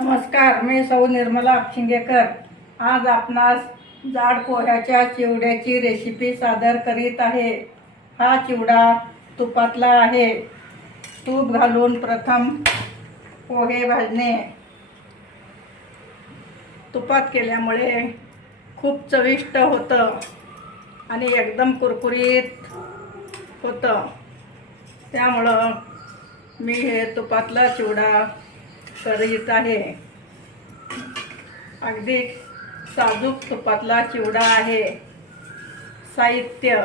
नमस्कार मी सौ निर्मला अक्षिंगेकर आज आपणास जाड पोह्याच्या चिवड्याची रेसिपी सादर करीत आहे. हा चिवडा तुपातला आहे. तूप घालून प्रथम पोहे भाजणे. तुपात केल्यामुळे खूप चविष्ट होतं आणि एकदम कुरकुरीत होतं. त्यामुळं मी हे तुपातला चिवडा करीत आहे. अगदी साजूक तुपातला चिवडा आहे. साहित्य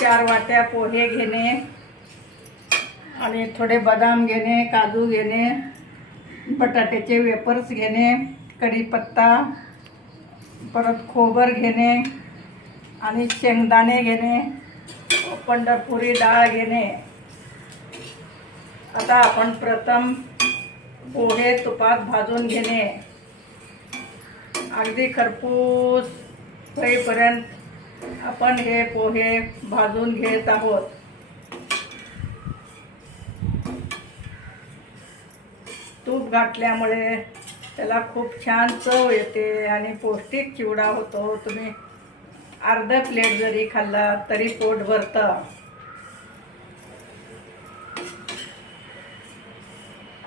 चार वाट्या पोहे घेणे आणि थोडे बदाम घेणे काजू घेणे बटाट्याचे वेपर्स घेणे कढीपत्ता परत खोबर घेणे आणि शेंगदाणे घेणे पंढरपुरी डाळ घेणे. आता आपण प्रथम पोहे तुपात भाजून घेणे. अगदी खरपूस होईपर्यंत आपण हे पोहे भाजून घेत आहोत. तूप घातल्यामुळे त्याला खूप छान चव येते आणि पौष्टिक चिवडा होतो. तुम्ही अर्ध प्लेट जरी खाल्ला तरी पोट भरतं.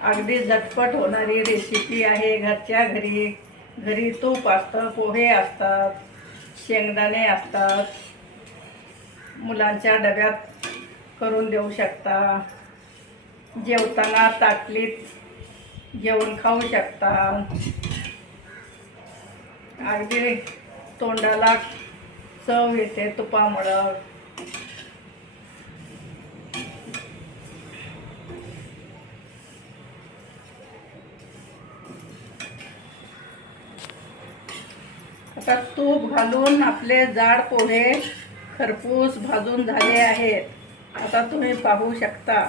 अगदी झटपट होणारी रेसिपी आहे घरच्या घरी. घरी तूप असतं पोहे असतात शेंगदाणे असतात. मुलांच्या डब्यात करून देऊ शकता. जेवताना ताटलीत जेवण खाऊ शकता. अगदी तोंडाला चव येते तुपामुळं. आता तूप घालून आपले जाड पोहे खरपूस भाजून झाले आहेत. आता तुम्ही पाहू शकता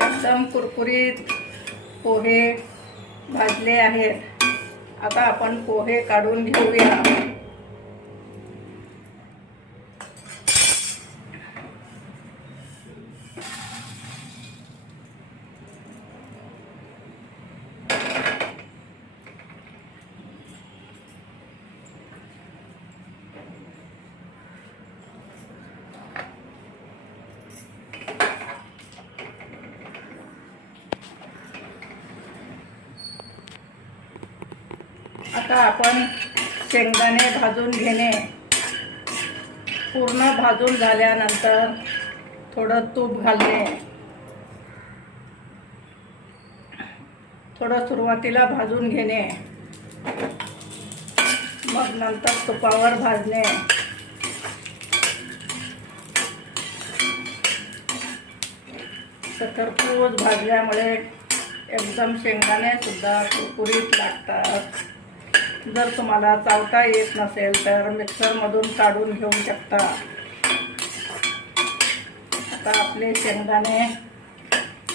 एकदम कुरकुरीत पोहे भाजले आहेत. आता आपण पोहे काढून घेऊया. आता आपण शेंगदाणे भाजून घेणे. पूर्ण भाजून झाल्यानंतर थोडं तूप घालणे. थोडं सुरुवातीला भाजून घेणे. मग नंतर तुपावर भाजणे. खरपूस भाजल्यामुळे एकदम शेंगदाणे सुद्धा कुरकुरीत लागतात. जर तुम्हाला चावता येत नसेल तर मिक्सरमधून काढून घेऊ शकता. आता आपले शेंगदाणे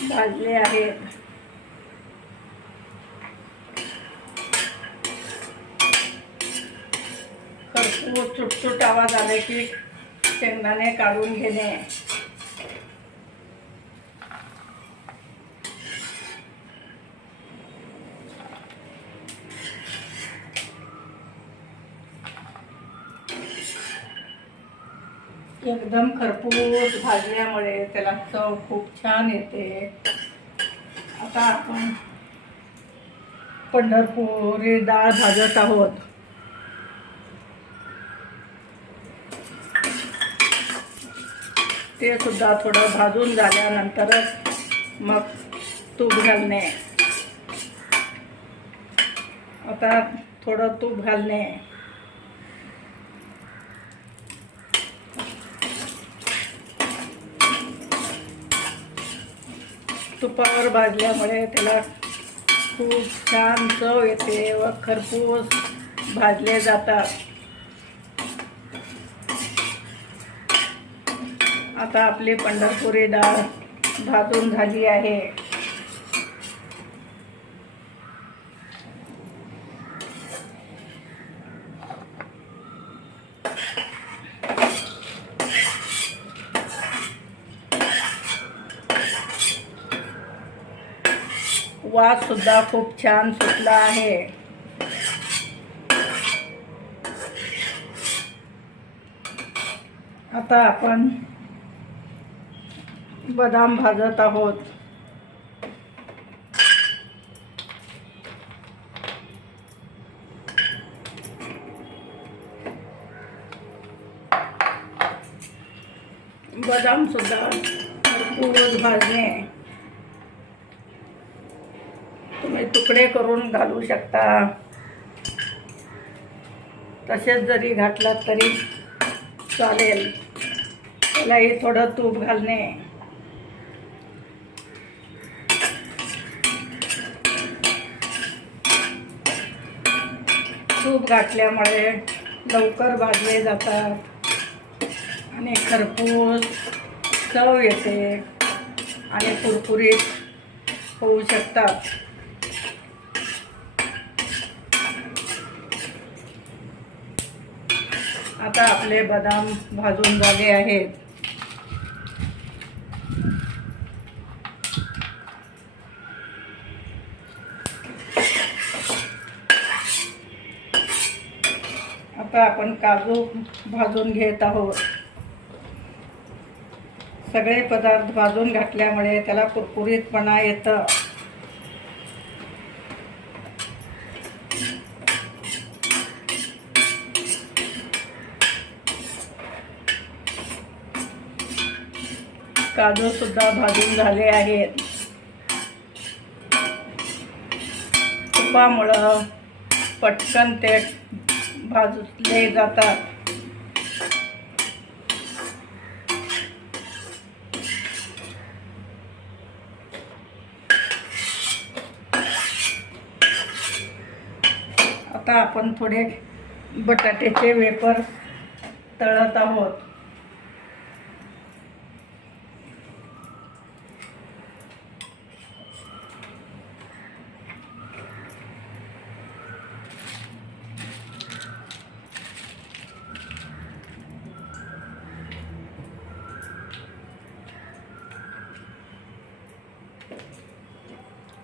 भाजले आहेत. खरपूस चुटचुट आवाज आले की शेंगदाणे काढून घेणे. एकदम खरपूस भाजल्यामुळे त्याला चव खूप छान येते. आता आपण पंढरपुरी डाळ भाजत आहोत. ते सुद्धा थोडं भाजून झाल्यानंतरच मग तूप घालणे. आता थोडं तूप घालणे. तुपावर भाजल्यामुळे त्याला खूप छान चव येते व खरपूस भाजले जातात. आता आपली पंढरपुरी डाळ भाजून झाली आहे. वास सुद्धा खूप छान सुटला आहे. आता आपण बदाम भाजत आहोत. बदाम सुद्धा भरपूर भाजणे तुकडे करून घालू शकता. तसेच जरी घातलात तरी चालेल. त्यालाही थोडं तूप घालणे. तूप घातल्यामुळे लवकर भाजले जातात आणि खरपूस चव येते आणि कुरकुरीत होऊ शकतात. आता आपले बदाम भाजून झाले आहेत. आता आपण काजू भाजून घेत आहोत. सगळे पदार्थ भाजून घातल्यामुळे त्याला कुरकुरीतपणा येतं. काजू सुद्धा भाजून झाले आहेत. तुपामुळं पटकन ते भाजले जातात. आता आपण थोडे बटाट्याचे वेपर तळत आहोत.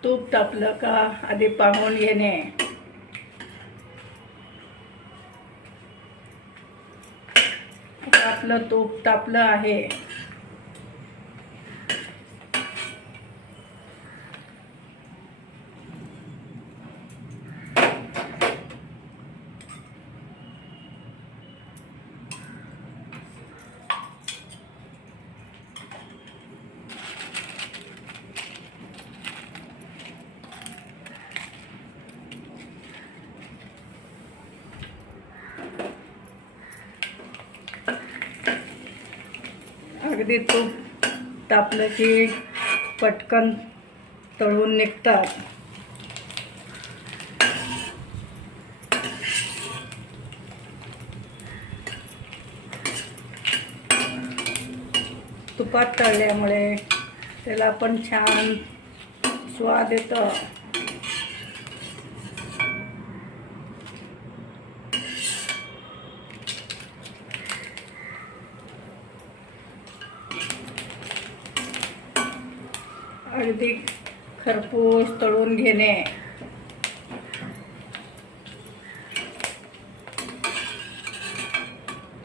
तूप तापलं का? आधी पाहून घेणे. आपलं तूप तापलं आहे. अगदी तूप तापलं की पटकन तळून निघतात. तुपात तळल्यामुळे त्याला पण छान स्वाद येतं. हळदी खरपूस तळून घेणे.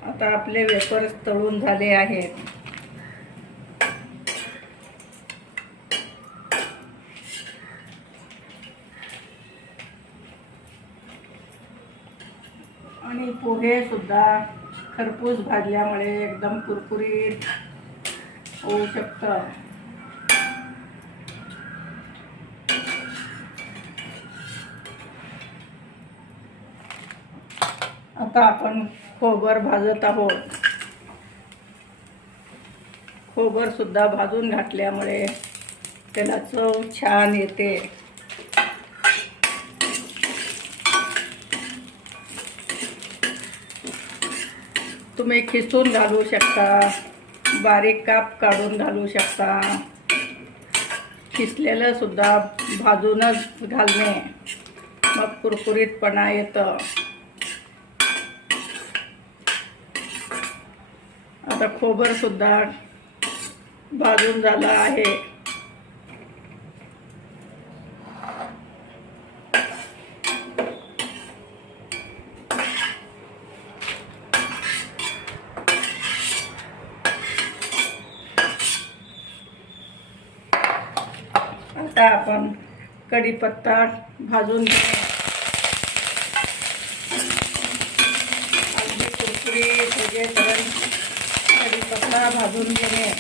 आता आपले वेफर्स तळून झाले आहेत. आणि पोहे सुद्धा खरपूस भाजल्यामुळे एकदम कुरकुरीत होऊ शकतं. आता आपण खोबर भाजत आहोत. खोबर सुद्धा भाजून घातल्यामुळे त्याला चव छान येते. तुम्ही खिसून घालू शकता बारीक काप काढून घालू शकता. खिसलेलं सुद्धा भाजूनच घालणे मग कुरकुरीतपणा येतं. आता खोबरसुद्धा भाजून झाला आहे. आता आपण कढीपत्ता भाजून भाजून घेणे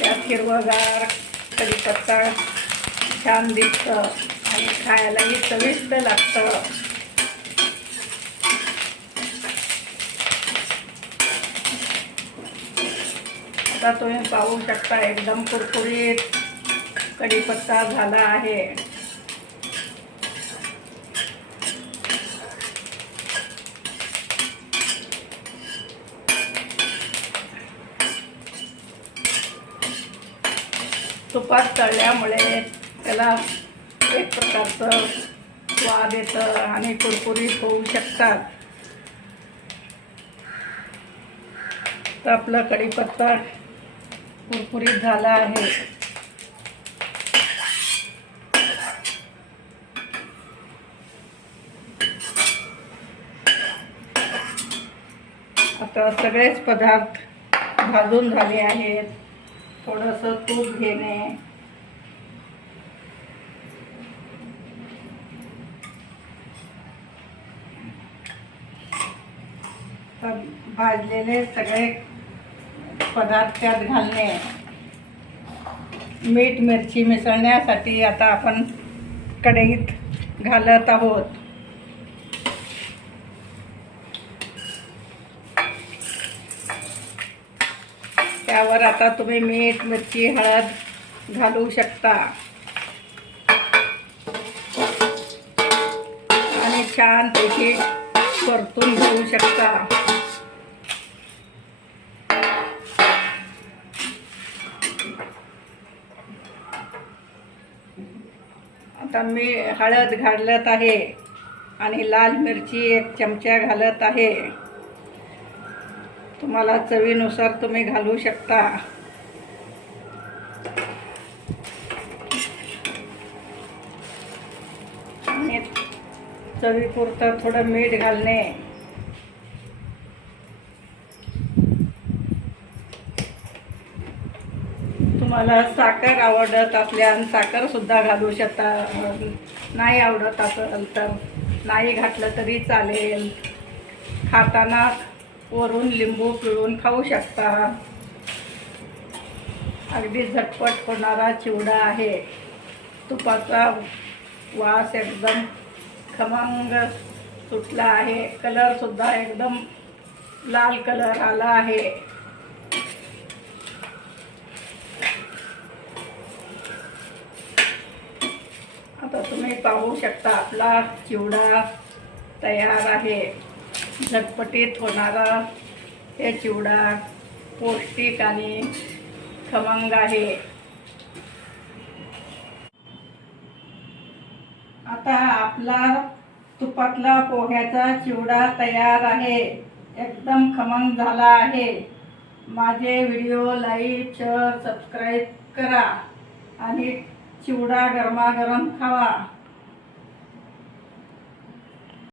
त्यात हिरवगार कढीपत्ता छान दिसतं. आणि खायलाही चविष्ट लागतं. आता तुम्ही पाहू शकता एकदम कुरकुरीत कढीपत्ता झाला आहे. तुपात तळल्यामुळे त्याला एक प्रकारचं स्वाद येतं आणि कुरकुरीत होऊ शकतात. तर आपला कढीपत्ता कुरकुरीत झाला आहे. आता सगळेच पदार्थ भाजून झाले आहेत. थोडंसं तूप घेणे. तर भाजलेले सगळे पदार्थ त्यात घालणे. मीठ मिरची मिसळण्यासाठी आता आपण कढईत घालत आहोत. त्यावर आता तुम्ही मीठ मिरची हळद घालू शकता. आणि छानपैकी परतून घेऊ शकता. आता मी हळद घालत आहे आणि लाल मिरची एक चमचा घालत आहे. तुम्हाला चवीनुसार तुम्ही घालू शकता. आणि चवीपुरतं थोडं मीठ घालणे. तुम्हाला साखर आवडत असल्यास साखर सुद्धा घालू शकता. नाही आवडत असेल तर नाही घातलं तरी चालेल. खाताना वरून लिंबू पिळून खाऊ शकता. अगदी झटपट होणारा चिवडा आहे. तुपाचा वास एकदम खमंग सुटला आहे. कलरसुद्धा एकदम लाल कलर आला आहे. आता तुम्ही पाहू शकता आपला चिवडा तयार आहे. झटपटीत होणारा हे चिवडा पौष्टिक आणि खमंग आहे. आता आपला तुपातला पोह्याचा चिवडा तयार आहे. एकदम खमंग झाला आहे. माझे व्हिडिओ लाईक शेअर सबस्क्राईब करा आणि चिवडा गरमागरम खावा.